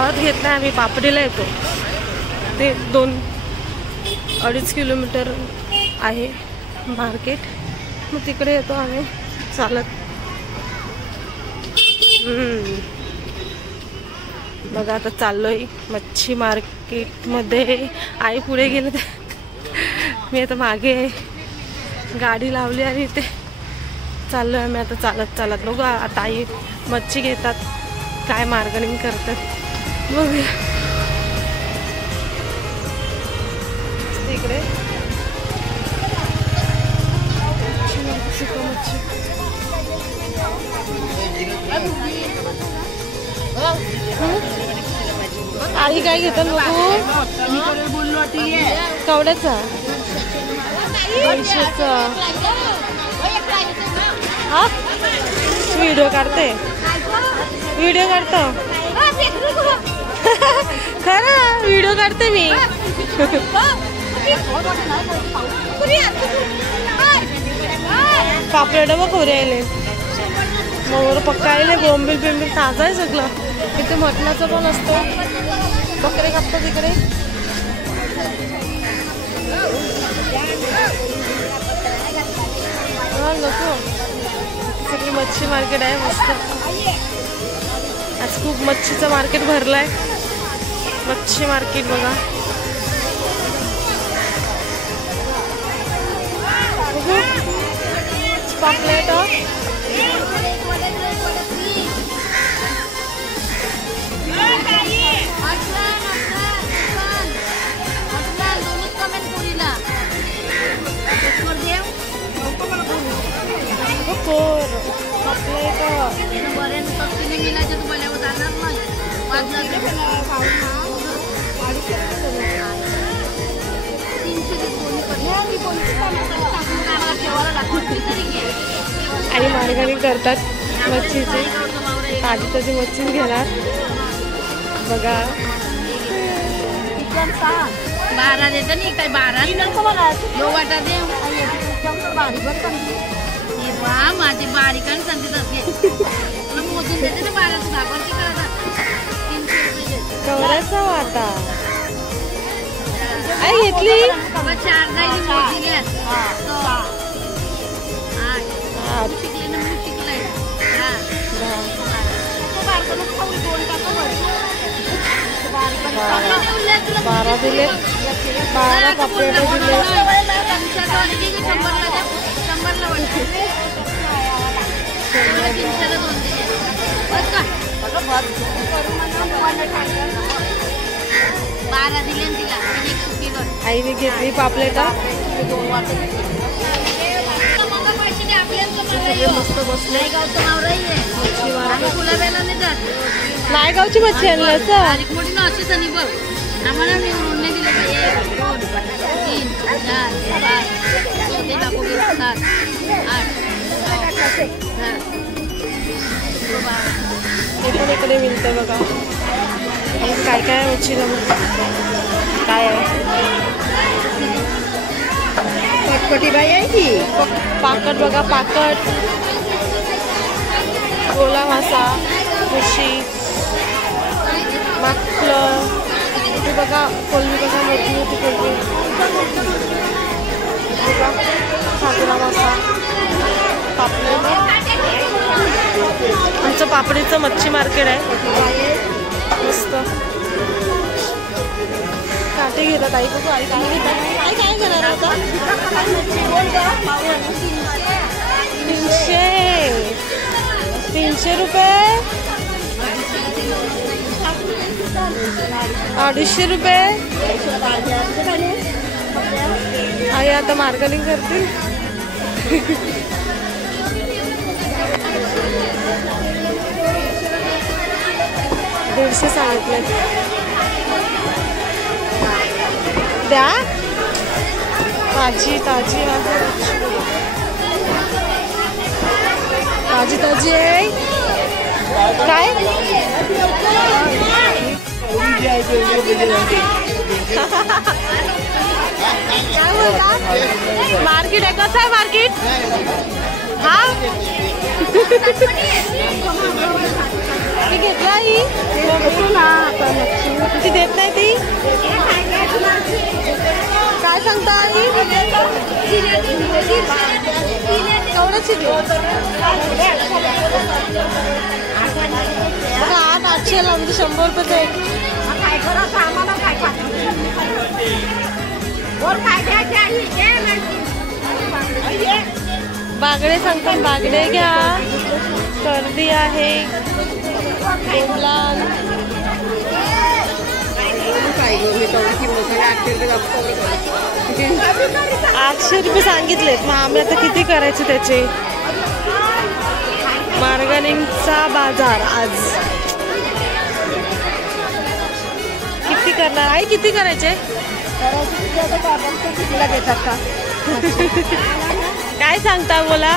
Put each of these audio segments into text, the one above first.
गावात घेत नाही आम्ही, पापडीला येतो. ते 2-2.5 किलोमीटर आहे मार्केट. मग तिकडे येतो आम्ही चालत. बघा आता चाललोय मच्छी मार्केटमध्ये. आई पुढे गेले, मी आता मागे गाडी लावली आणि इथे चाललोय आम्ही आता चालत चालत. बघू आता आई मच्छी घेतात, काय मार्केटिंग करतात बघूया. तिकडे मच्छी आई काय घेतात बघू. कवड्याचा 200चा. हा व्हिडिओ काढते, व्हिडिओ काढतो खरं, व्हिडिओ काढते मी. पापड बघ खोरे आले, मोर पक्कायले, बोंबील बिंबील ताजा आहे सगळं. इथे मटणाचं पण असतं, बकरे कापतात इकडे. नको, सगळी मच्छी मार्केट आहे मस्त. आज खूप मच्छीचं मार्केट भरलंय. मच्छी मार्केट बघा. पापलेट आणि मार्गाने करतात मच्छीची. ताजी ताजी मच्छी घेणार बघा. 12 देतं नाही काय, 12 वाटा दे. वा माझी बारीक आणि संधी असते तुला मोजून देते ना 12 सुद्धा पण ते करतात. 300 रुपये कवड्याचा वाटा आई घेतली. 4 जायची मोजली आहे. शिकले ना मी शिकलाय. बारा दिले, 12 पापलेट दिले. 100ला वाटते, 300ला 2 दिले. बस का 12 दिले तिला. आईने घेतली पापलेटा. मस्त बसले. नायगावची मच्छी आणलं असं मोठी ना अशीच आणि बघ आम्हाला मी म्हणून नाही दिलं. 1 2 3 4 5 6 7 8 हे पण इकडे मिळतं बघा. काय काय मच्छी काय आहे. पटपटी बाई आहे की पाकट बघा, पाकट, गोला मासा, मुशी, माकलं. इथे बघा कोलमी बघा, मोठी मोठी कोलमी बघा. सागरा मासा, पापलेट. आमचं पापडीचं मच्छी मार्केट आहे मस्त. काटे घेतात आई. बघू आई काय घेतात. आई काय घेणार आता. 300 रुपये, 250 रुपये. आई आता मार्केटिंग करते. 150 सांगितले. द्या ताजी ताजी ताजी ताजी आहे. काय मार्केट आहे. कसं आहे मार्केट. हा घेतला ही देत नाही ती. काय सांगता आई? केवढ्याची दे? 800ला म्हणजे 100 रुपयाचं एक. बागडे सांगतात, बागडे घ्या. कर्दी आहे, बोमलाल. 800 रुपये सांगितलेत. मग आम्ही आता किती करायचे त्याचे? मार्गानिंगचा बाजार आज किती करणार आई? किती करायचे? काय सांगता बोला?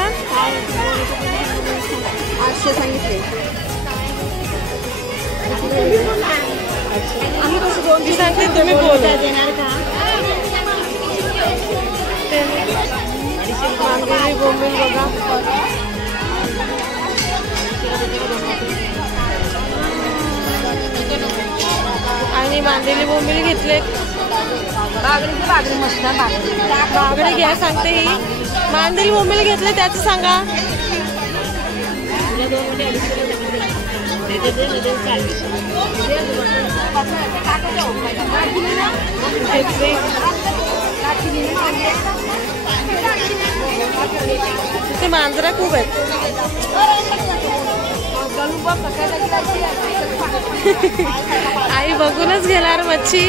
800 सांगितले. आम्ही कसं 200 सांगते, तुम्ही बोला. मांदेली बोंबील बघा. आणि मांदेली बोंबील घेतले. बागडे घ्या सांगते ही. मांदेली बोंबील घेतले त्याचं सांगा. ते मांजरा खूप आहेत. आई बघूनच घेणार मच्छी.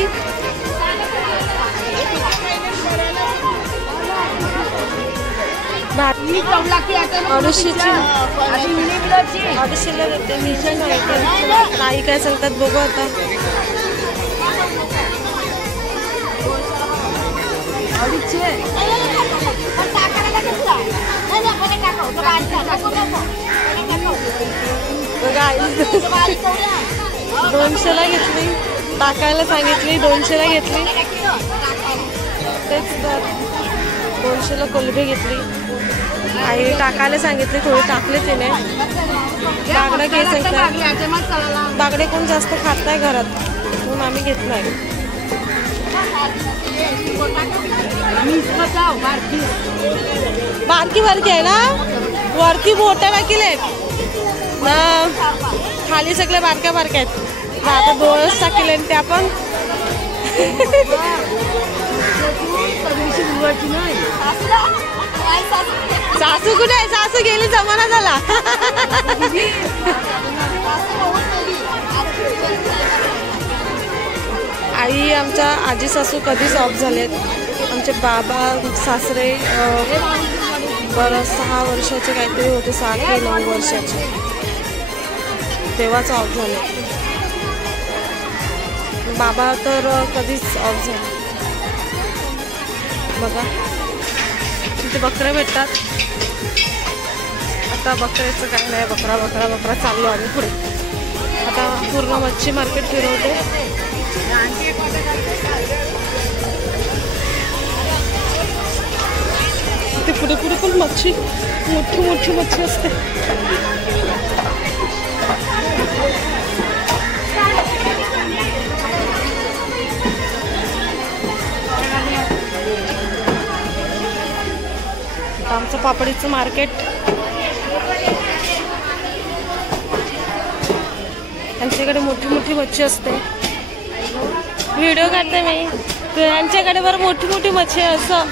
अडीचशेला देते मी. नाही काय सांगतात बघू आता. बघा 200ला घेतली. टाकायला सांगितली 200ला घेतली. तेच तर 200ला कोलबी घेतली. आई टाकायला सांगितली, थोडी टाकले तिने. बागडा घे सांगतात. बागडे कोण जास्त खात नाही घरात म्हणून आम्ही घेतलाय. बारकी बारकी आहे ना, वरती मोठ्या टाकीले ना, खाली सगळ्या बारक्या बारक्या आहेत. आता 2च टाकले त्या पण. सासू कुठे आहे? सासू गेली, जमाना झाला. आई आमच्या आजी सासू कधीच ऑफ झालेत. आमचे बाबा सासरे बरं 6 वर्षाचे काहीतरी होते, 7 ते 9 वर्षाचे, तेव्हाच ऑफ झाले. बाबा तर कधीच ऑफ झाले. बघा तिथे बकरे भेटतात. आता बकऱ्याचं काय नाही, बकरा बकरा बकरा चाललो आम्ही पुढे. आता पूर्ण मच्छी मार्केट फिरवते. ते पुढे पुढे पण मच्छी, मोठी मोठी मच्छी असते. आमचं पापडीचं मार्केट. त्यांच्याकडे मोठी मोठी मच्छी असते. व्हिडिओ काढते मी. त्यांच्याकडे बरं मोठी मोठी मच्छी असं.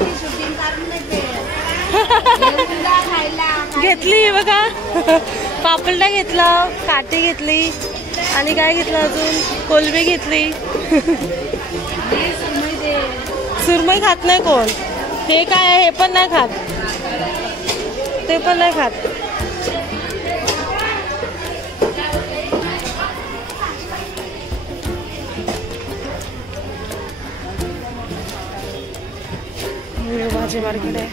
घेतली बघा, पापडा घेतला, काठी घेतली आणि काय घेतलं अजून, कोलबी घेतली. सुरमई खात नाही कोण. हे काय आहे, हे पण नाही खात, ते पण नाही खात. भाजी मार्केट आहे.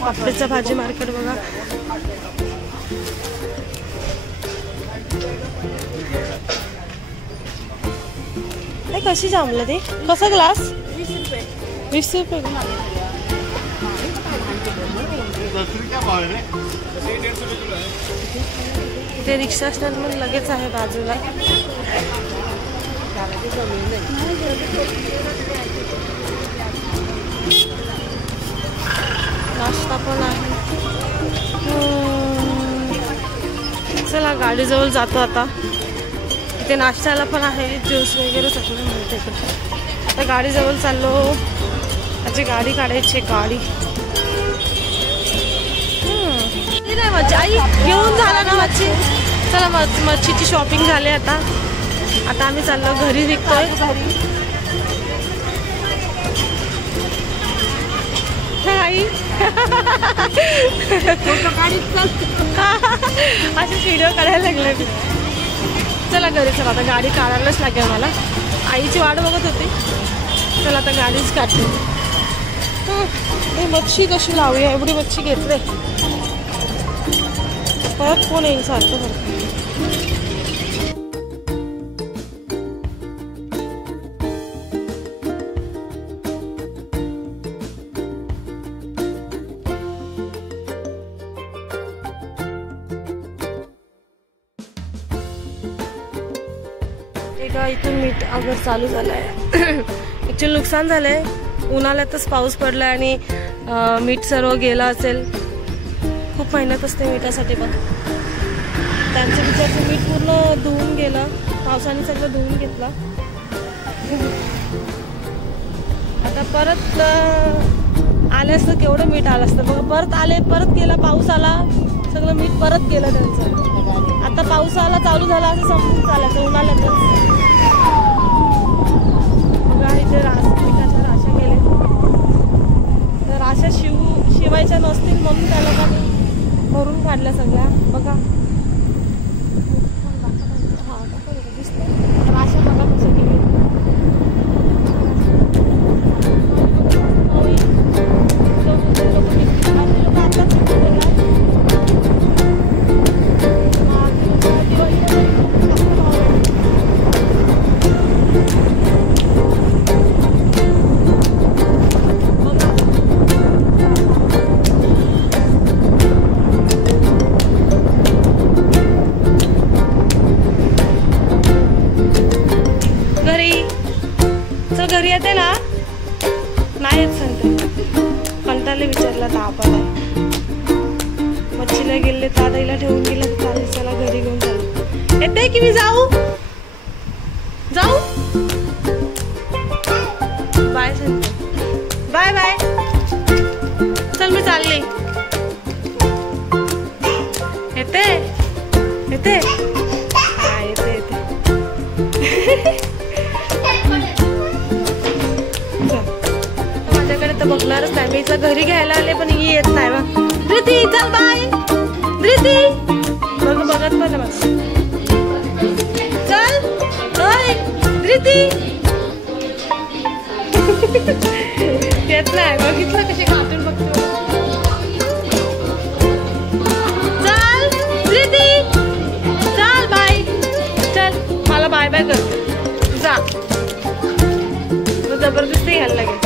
पापडीचा भाजी मार्केट बघा. कशी जमलं ते? कसा ग्लास? 20 रुपये. ते रिक्षा स्टँड पण लगेच आहे बाजूला. नाश्ता पण आहे. चला गाडीजवळ जातो आता. इथे नाश्त्याला पण आहे, ज्यूस वगैरे सगळं मिळते इकडे. आता गाडीजवळ चाललो. त्याची गाडी काढायची. गाडी नाही मच्छी आई घेऊन झाला ना मच्छी. चला मच्छीची शॉपिंग झाली. आता आम्ही चाललो घरी. निघतोय आई. असे व्हिडिओ काढायला लागले. चला घरी. चला आता गाडी काढायलाच लागेल मला. आईची वाट बघत होती. चला आता गाडीच काढते. मच्छी कशी लावूया. एवढी मच्छी घेतले. परत कोण येईल सारखं परत. इथून मीठ अगर चालू झालंय. ऍक्च्युअली नुकसान झालंय. उन्हाळ्यातच पाऊस पडलाय आणि मीठ सर्व गेलं असेल. खूप मेहनत असते मिठासाठी पण. त्यांचं बिचारचं मीठ पूर्ण धुवून गेलं. पावसाने सगळं धुवून घेतलं. आता परत आले असतं केवढं मीठ आलं असतं बघा. परत आले, परत गेला, पाऊस आला, सगळं मीठ परत गेलं त्यांचं. आता पावसाला चालू झाला असं समजून चालायचं. उन्हाळ्यातच बघा इथे मिठाच्या राशा गेले. तर राशा शिवायच्या नसतील म्हणून त्या लोकांनी भरून काढल्या सगळ्या. बघा हा दिसतं राशा. बघा कसं गेली. घरी येते ना. नाही येत सांगते. कंटाळले विचारला ताप आलाय. मच्छीला गेले. दादाईला ठेवून गेलं. चालेल चला घरी घेऊन चालू. येते की मी जाऊ. बाय सांगते. Bye bye. चल मी चालली. येते येते. हा येते येते. माझ्याकडे तर बघणारच नाही. मी इथं घरी घ्यायला आले पण ही येत नाही. मग धृती चल बाय. धृती बघ बघत पण बघ. चल धृती. येत नाही. बघितलं कशी कार्टून बघतो. चल धृती चल बाय. चल मला बाय बाय कर. जा जबरदस्ती घ्यायला लागेल.